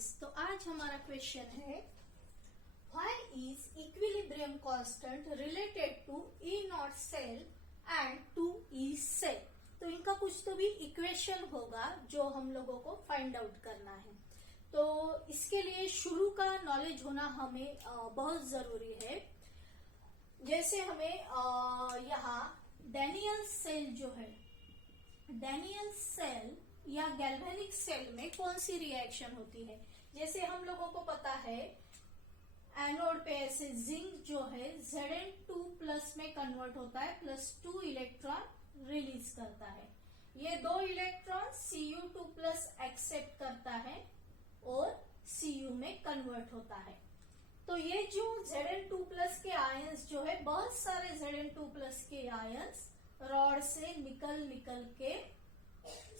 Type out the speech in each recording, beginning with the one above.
Classes. तो आज हमारा क्वेश्चन है why is equilibrium constant related to E naught cell and to E cell. तो इनका कुछ तो भी इक्वेशन होगा जो हम लोगों को फाइंड आउट करना है। तो इसके लिए शुरू का नॉलेज होना हमें बहुत जरूरी है। जैसे हमें यहाँ डैनियल सेल जो है, डैनियल सेल या गैल्वेनिक सेल में कौन सी रिएक्शन होती है। जैसे हम लोगों को पता है एनोड पे ऐसे जिंक जो है Zn2+ में कन्वर्ट होता है, +2 इलेक्ट्रॉन रिलीज करता है। ये 2 इलेक्ट्रॉन Cu2+ एक्सेप्ट करता है और Cu में कन्वर्ट होता है। तो ये जो Zn2+ के आयंस जो है, बहुत सारे Zn2+ के आयंस रॉड से निकल के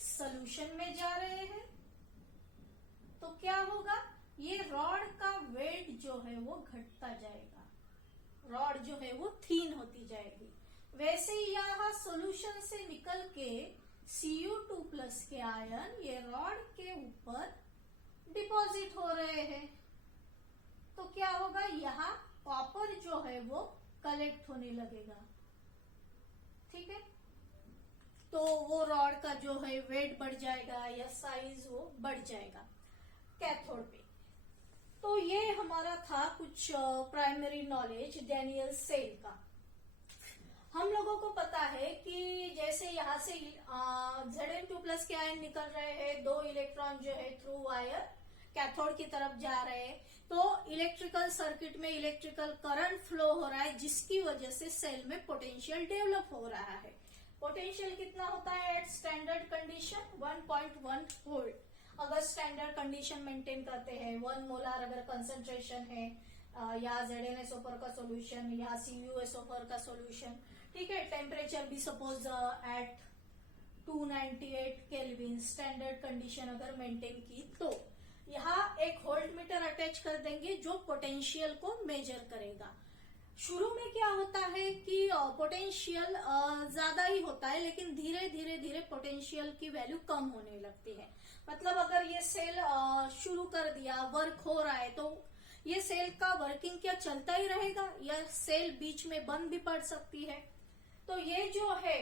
सॉल्यूशन में जा रहे हैं। तो क्या होगा, ये रॉड का वेट जो है वो घटता जाएगा, रॉड जो है वो थीन होती जाएगी। वैसे ही यहाँ सॉल्यूशन से निकल के Cu2+ के आयन ये रॉड के ऊपर डिपॉजिट हो रहे हैं। तो क्या होगा, यहाँ कॉपर जो है वो कलेक्ट होने लगेगा। ठीक है, तो वो रॉड का जो है वेट बढ़ जाएगा या साइज वो बढ़ जाएगा कैथोड पे। तो ये हमारा था कुछ प्राइमरी नॉलेज डैनियल सेल का। हम लोगों को पता है कि जैसे यहाँ से Zn2+ के आयन निकल रहे हैं, 2 इलेक्ट्रॉन जो है थ्रू वायर कैथोड की तरफ जा रहे हैं। तो इलेक्ट्रिकल सर्किट में इलेक्ट्रिकल करंट फ्लो हो रहा है, जिसकी वजह से सेल में पोटेंशियल डेवलप हो रहा है। पोटेंशियल कितना होता है एट स्टैंडर्ड कंडीशन, 1.1 वोल्ट। अगर स्टैंडर्ड कंडीशन मेंटेन करते हैं, 1 मोलार अगर कंसंट्रेशन है या ZnSO4 का सोल्यूशन या CuSO4 का सोल्यूशन, ठीक है। टेम्परेचर भी suppose at 298 kelvin standard condition अगर मेंटेन की, तो यहाँ एक वोल्ट मीटर अटैच कर देंगे जो पोटेंशियल को मेजर करेगा। शुरू में क्या होता है कि पोटेंशियल ज्यादा ही होता है, लेकिन धीरे धीरे पोटेंशियल की वैल्यू कम होने लगती है। मतलब अगर ये सेल शुरू कर दिया, वर्क हो रहा है, तो ये सेल का वर्किंग क्या चलता ही रहेगा या सेल बीच में बंद भी पड़ सकती है। तो ये जो है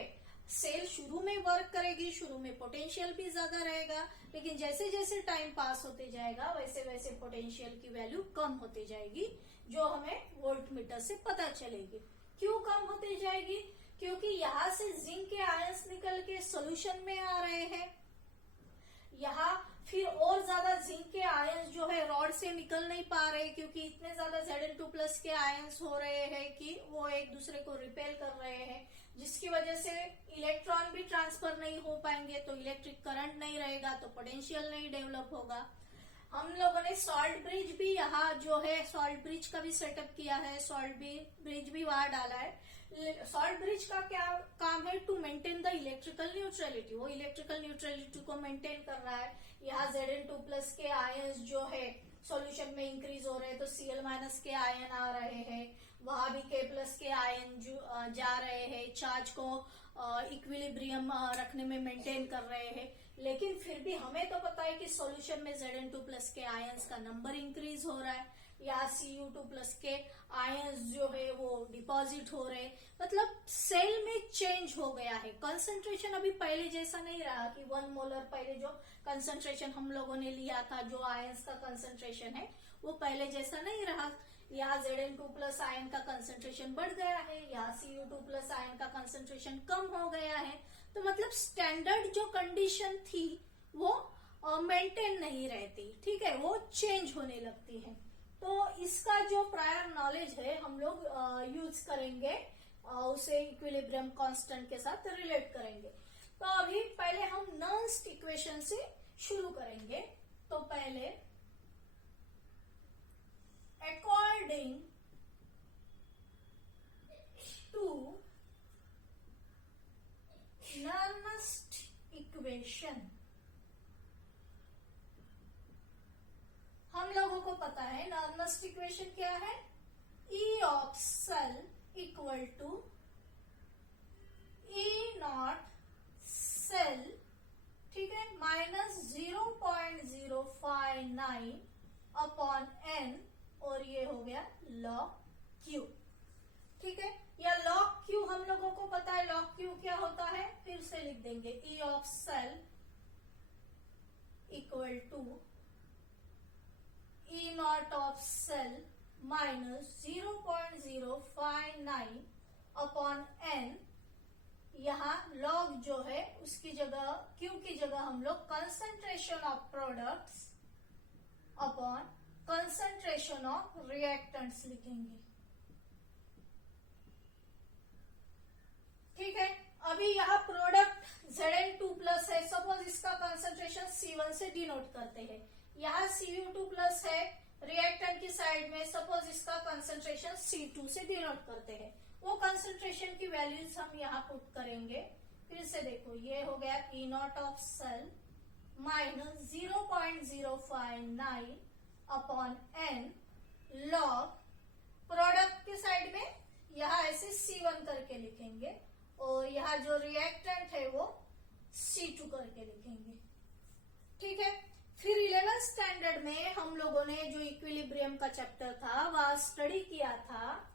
सेल शुरू में वर्क करेगी, शुरू में पोटेंशियल भी ज्यादा रहेगा, लेकिन जैसे जैसे टाइम पास होते जाएगा वैसे वैसे पोटेंशियल की वैल्यू कम होती जाएगी, जो हमें वोल्ट मीटर से पता चलेगी। क्यों कम होती जाएगी, क्योंकि यहाँ से जिंक के आयंस निकल के सोल्यूशन में आ रहे हैं। यहाँ फिर और ज्यादा जिंक के आयंस जो है रॉड से निकल नहीं पा रहे, क्योंकि इतने ज्यादा Zn2+ के आयंस हो रहे हैं कि वो एक दूसरे को रिपेल कर रहे हैं, जिसकी वजह से इलेक्ट्रॉन भी ट्रांसफर नहीं हो पाएंगे। तो इलेक्ट्रिक करंट नहीं रहेगा, तो पोटेंशियल नहीं डेवलप होगा। हम लोगों ने सॉल्ट ब्रिज भी यहाँ जो है, सॉल्ट ब्रिज का भी सेटअप किया है, सॉल्ट ब्रिज भी वहां डाला है। सॉल्ट ब्रिज का क्या काम है, to maintain the electrical neutrality. वो इलेक्ट्रिकल न्यूट्रलिटी को मेंटेन कर रहा है। यहाँ Zn2+ के आयंस जो है सॉल्यूशन में इंक्रीज हो रहे हैं, तो Cl- के आयन आ रहे हैं, वहां भी K+ के आयन जो जा रहे हैं, चार्ज को इक्विलिब्रियम रखने में मेंटेन कर रहे हैं। लेकिन फिर भी हमें तो पता है कि सॉल्यूशन में Zn2+ के आयंस का नंबर इंक्रीज हो रहा है, या Cu2+ के आयंस जो है वो डिपॉजिट हो रहे हैं। मतलब सेल में चेंज हो गया है। कंसंट्रेशन अभी पहले जैसा नहीं रहा कि 1 मोलर पहले जो कंसंट्रेशन हम लोगों ने लिया था, जो आयंस का कंसंट्रेशन है वो पहले जैसा नहीं रहा। यहाँ Zn2+ आयन का कंसंट्रेशन बढ़ गया है, यहाँ Cu2+ आयन का कंसंट्रेशन कम हो गया है। तो मतलब स्टैंडर्ड जो कंडीशन थी वो मेंटेन नहीं रहती, ठीक है, वो चेंज होने लगती है। तो इसका जो प्रायर नॉलेज है हम लोग यूज करेंगे, उसे इक्विलिब्रियम कांस्टेंट के साथ रिलेट करेंगे। तो अभी पहले हम नर्न्स्ट इक्वेशन से शुरू करेंगे। तो पहले अकॉर्डिंग टू नर्न्स्ट इक्वेशन, हम लोगों को पता है नर्न्स्ट इक्वेशन क्या है, E of cell equal to E naught cell ठीक है, -0.059 अपॉन n, और ये हो गया log Q। ठीक है, या log Q हम लोगों को पता है, log Q क्या होता है, फिर से लिख देंगे, E of cell equal to E naught of cell minus 0.059 upon n। यहाँ log जो है उसकी जगह, Q की जगह हम लोग concentration of products upon concentration of reactants लिखेंगे। ठीक है, अभी यहाँ प्रोडक्ट Zn2 प्लस है, सपोज इसका कंसंट्रेशन C1 से डिनोट करते हैं, यहाँ Cu2 प्लस है, रिएक्टेंट की साइड में सपोज इसका कंसंट्रेशन C2 से डिनोट करते हैं, वो कंसंट्रेशन की वैल्यूज हम यहाँ पुट करेंगे। फिर से देखो, ये हो गया E naught of cell minus 0.059 upon n log product के साइड में यहाँ ऐसे C1 करके लिखेंगे, और यहाँ जो रिएक्टेंट है वो C2 करके लिखेंगे। ठीक है, फिर 11th स्टैंडर्ड में हम लोगों ने जो इक्विलिब्रियम का चैप्टर था वह स्टडी किया था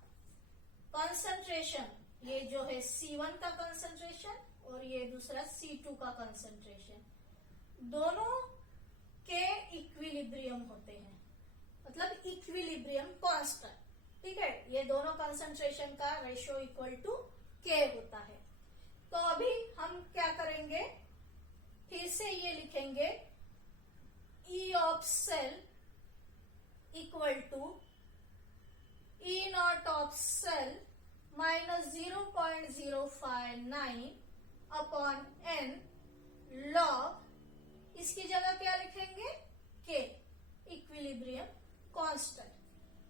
कंसंट्रेशन, ये जो है C1 का कंसंट्रेशन और ये दूसरा C2 का कंसंट्रेशन, दोनों के इक्विलिब्रियम होते हैं, मतलब इक्विलिब्रियम कांस्टेंट। ठीक है, ये दोनों कंसंट्रेशन का रेशियो इक्वल टू K होता है। तो अभी हम क्या करेंगे, फिर से ये लिखेंगे, E of cell equal to E naught of cell minus 0.059 upon n log, इसकी जगह क्या लिखेंगे, K, इक्विलिब्रियम कांस्टेंट।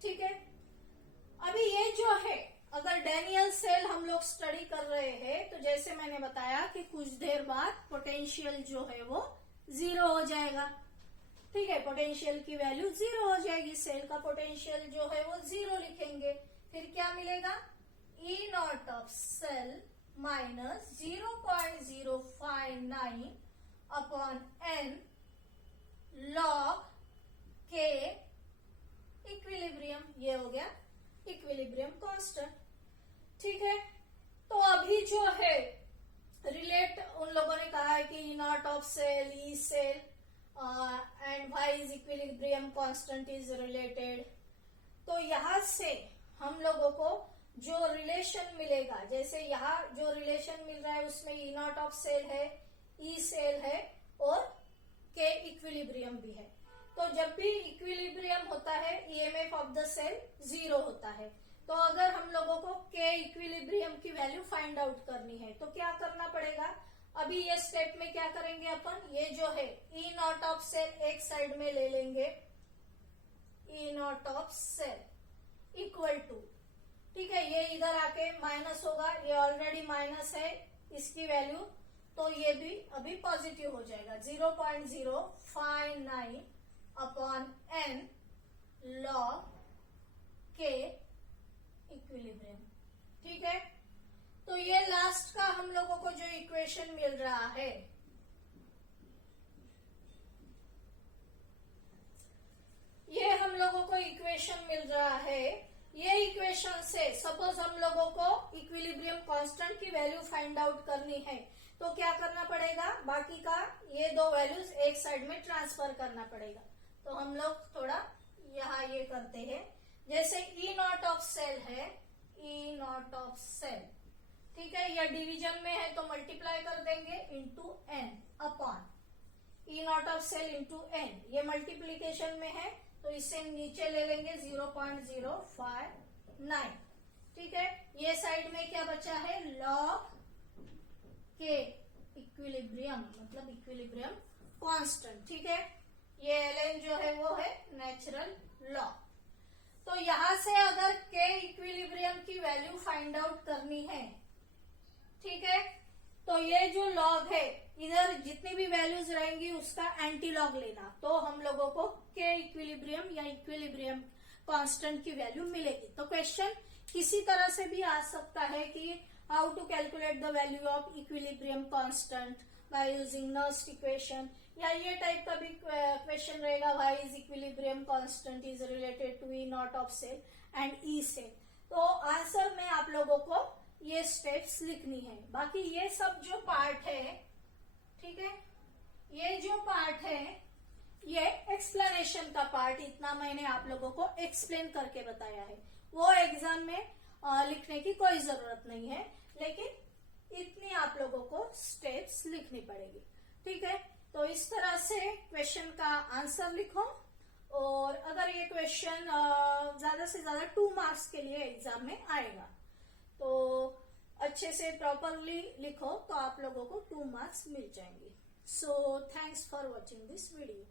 ठीक है, अभी ये जो है, अगर डेनियल सेल हम लोग स्टडी कर रहे हैं तो जैसे मैंने बताया कि कुछ देर बाद पोटेंशियल जो है वो 0 हो जाएगा। ठीक है, पोटेंशियल की वैल्यू 0 हो जाएगी, सेल का पोटेंशियल जो है वो 0 लिखेंगे, फिर क्या मिलेगा, E naught of cell minus 0.059 upon n log K equilibrium, ये हो गया इक्विलिब्रियम कांस्टेंट। ठीक है, तो अभी जो है रिलेट उन लोगों ने कहा है कि E naught of cell, E cell and why is equilibrium constant is related. तो यहाँ से हम लोगों को जो रिलेशन मिलेगा, जैसे यहाँ जो रिलेशन मिल रहा है उसमें E नॉट ऑफ सेल है, E सेल है और K इक्विलिब्रियम भी है। तो जब भी इक्विलिब्रियम होता है EMF ऑफ द सेल 0 होता है। तो अगर हम लोगों को K इक्विलिब्रियम की वैल्यू फाइंड आउट करनी है तो क्या करना पड़ेगा, अभी ये स्टेप में क्या करेंगे अपन, ये जो है E नॉट ऑफ सेल एक साइड में ले लेंगे, E naught of cell equal to, ठीक है, ये इधर आके माइनस होगा, ये ऑलरेडी माइनस है इसकी वैल्यू, तो ये भी अभी पॉजिटिव हो जाएगा, 0.059 upon n log K equilibrium. ठीक है, तो ये लास्ट का हम लोगों को जो इक्वेशन मिल रहा है, ये हम लोगों को इक्वेशन मिल रहा है, ये इक्वेशन से सपोज हम लोगों को इक्विलिब्रियम कांस्टेंट की वैल्यू फाइंड आउट करनी है तो क्या करना पड़ेगा, बाकी का ये दो वैल्यूज एक साइड में ट्रांसफर करना पड़ेगा। तो हम लोग थोड़ा यहाँ ये करते हैं, जैसे E नॉट ऑफ सेल है, E नॉट ऑफ सेल, ठीक है, या डिवीजन में है तो मल्टीप्लाई कर देंगे into n upon E naught of cell into n, ये मल्टीप्लीकेशन में है तो इसे नीचे ले लेंगे 0.059। ठीक है, ये साइड में क्या बचा है, लॉग K इक्विलिब्रियम, मतलब इक्विलिब्रियम कांस्टेंट। ठीक है, ये ln जो है वो है नेचुरल लॉग। तो यहां से अगर K इक्विलिब्रियम की वैल्यू फाइंड आउट करनी है, ठीक है, तो ये जो लॉग है इधर जितनी भी वैल्यूज रहेंगी उसका एंटी लॉग लेना, तो हम लोगों को K इक्विलिब्रियम या इक्विलिब्रियम कांस्टेंट की वैल्यू मिलेगी। तो क्वेश्चन किसी तरह से भी आ सकता है कि how to calculate the value of equilibrium constant, by using Nernst equation, या ये टाइप का भी क्वेश्चन रहेगा, why is equilibrium constant is related to E naught of cell and E cell. तो आंसर में आप लोगों को ये स्टेप्स लिखनी है। बाकी ये सब जो पार्ट है, ठीक है, ये जो पार्ट है ये एक्सप्लेनेशन का पार्ट, इतना मैंने आप लोगों को एक्सप्लेन करके बताया है, वो एग्जाम में लिखने की कोई जरूरत नहीं है, लेकिन इतनी आप लोगों को स्टेप्स लिखनी पड़ेगी। ठीक है, तो इस तरह से क्वेश्चन का आंसर लिखो, और अगर ये क्वेश्चन ज्यादा से ज्यादा 2 मार्क्स के लिए एग्जाम में आएगा, तो अच्छे से प्रॉपरली लिखो तो आप लोगों को 2 मार्क्स मिल जाएंगे। So thanks for watching this video.